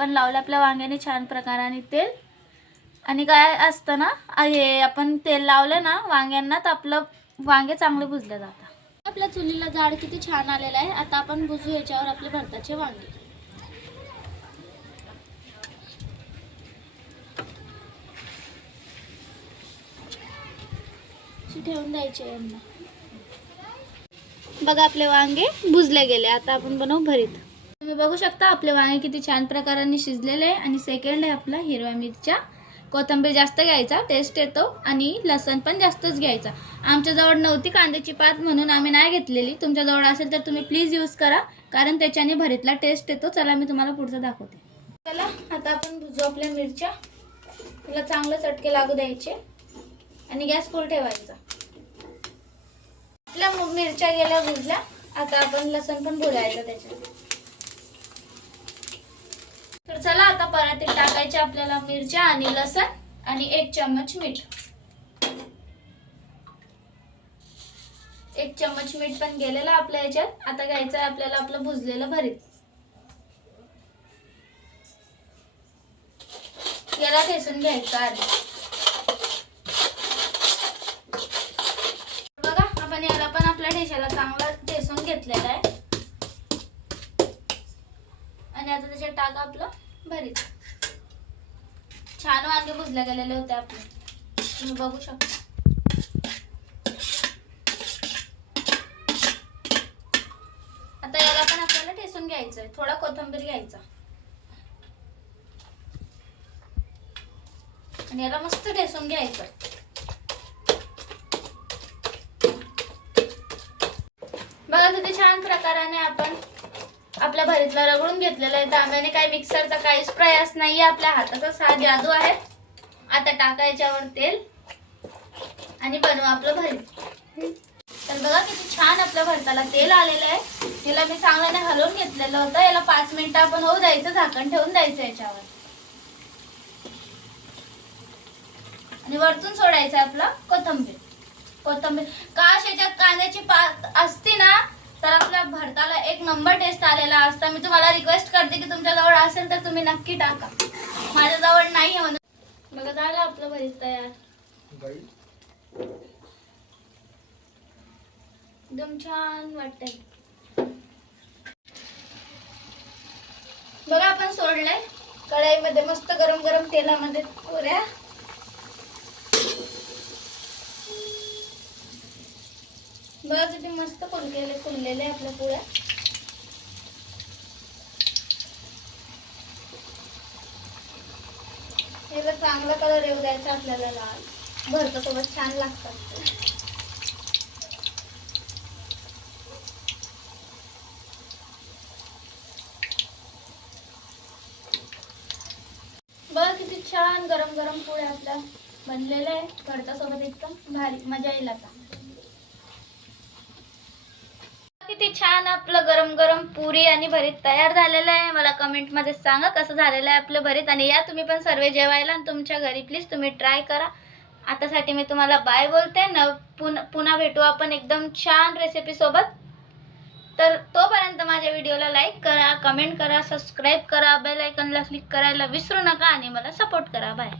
आपण लावलं आपल्या वांग्याने छान प्रकाराने तेल. आणि काय असतं ना, हे आपण तेल लावलं ना वांग्यांना तर आपलं वांगे चांगले भुजले जातात. आपल्या चुलीला जाळ किती छान आलेला आहे. आता आपण भुजू याच्यावर आपले भरताचे वांगे. ठेवून द्यायचे यांना. बघा आपले वांगे भुजले गेले. आता आपण बनवू भरीत. तुम्ही बघू शकता आपले वांगे किती छान प्रकाराने शिजलेले आहे. आणि सेकंड आहे आपला हिरव्या मिरच्या, कोथिंबीर जास्त घ्यायचा, टेस्ट येतो. आणि लसण पण जास्तच घ्यायचा. आमच्याजवळ नव्हती कांद्याची पात म्हणून आम्ही नाही घेतलेली. तुमच्याजवळ असेल तर तुम्ही प्लीज यूज करा, कारण त्याच्याने भरीतला टेस्ट येतो. चला मी तुम्हाला पुढचं दाखवते. चला आता आपण भुजू आपल्या मिरच्या. त्याला चांगलं चटके लागू द्यायचे आणि गॅस फुल ठेवायचा. आपल्या मिरच्या गेल्या भुजल्या. आता आपण लसण पण भुजायचं त्याच्यात. तर चला आता परातीत टाकायचे आपल्याला मिरच्या आणि लसण आणि 1 चम्मच मीठ. 1 चम्मच मीठ पण गेलेलं आपल्या याच्यात. आता घ्यायचं आहे आपल्याला आपलं भुजलेलं भरीत. याला ठेचून घ्यायचं आधी. बघा आपण याला पण आपल्या ठेच्याला चांगला ठेचून घेतलेला आहे. आणि आता त्याच्यात टाका आपलं भरीत. छान वांगे भुजले गेलेले होते आपले, तुम्ही बघू शकता. आता याला पण आपल्याला ठेचून घ्यायचंय. थोडा कोथिंबीर घ्यायचा आणि याला मस्त ठेचून घ्यायचं. बघा किती छान प्रकाराने आपण आपल्या भरीतला रगडून घेतलेला आहे. तांब्याने काही मिक्सरचा काहीच प्रयास नाहीये. आपल्या हाताचा हा जादू आहे. आता टाकायच्यावर तेल आणि बनवू आपलं भरीत. तर बघा किती छान आपल्या भरताला तेल आलेलं आहे. याला मी चांगल्याने हलवून घेतलेलं होतं. याला 5 मिनिटं आपण होऊ द्यायचं, झाकण ठेवून द्यायचं याच्यावर. आणि वरतून सोडायचं आपला कोथिंबीर. काश याच्यात कांद्याची पात असती ना तर आपल्या भरताला एक नंबर टेस्ट आलेला असता. मी तुम्हाला रिक्वेस्ट करते की तुमच्याजवळ असेल तर तुम्ही नक्की टाका. माझ्याजवळ नाही आहे म्हणून. बघा झालं आपलं भरीत तयार. एकदम छान वाटतंय. बघा आपण सोडलंय कढईमध्ये मस्त गरम गरम तेलामध्ये पुऱ्या. बघा किती मस्त फुललेले आपल्या पोळ्या. याला चांगला कलर येऊ द्यायचा आपल्याला लाल. भरतासोबत छान लागतात. बघा किती छान गरम गरम पोळ्या आपल्या बनलेल्या आहे. भरतासोबत एकदम भारी मजा येईल. आता किती छान आपलं गरम गरम पुरी आणि भरीत तयार झालेलं आहे. मला कमेंट मध्ये सांगा कसं झालेलं आहे आपलं भरीत. आणि या तुम्ही पण सर्व जेवायला आणि तुमच्या घरी प्लीज तुम्ही ट्राय करा. आतासाठी मी तुम्हाला बाय बोलते. पुन्हा भेटू आपण एकदम छान रेसिपी सोबत. तर तोपर्यंत माझ्या व्हिडिओला लाईक करा, कमेंट करा, सबस्क्राईब करा, बेल आयकॉनला क्लिक करायला विसरू नका आणि मला सपोर्ट करा. बाय.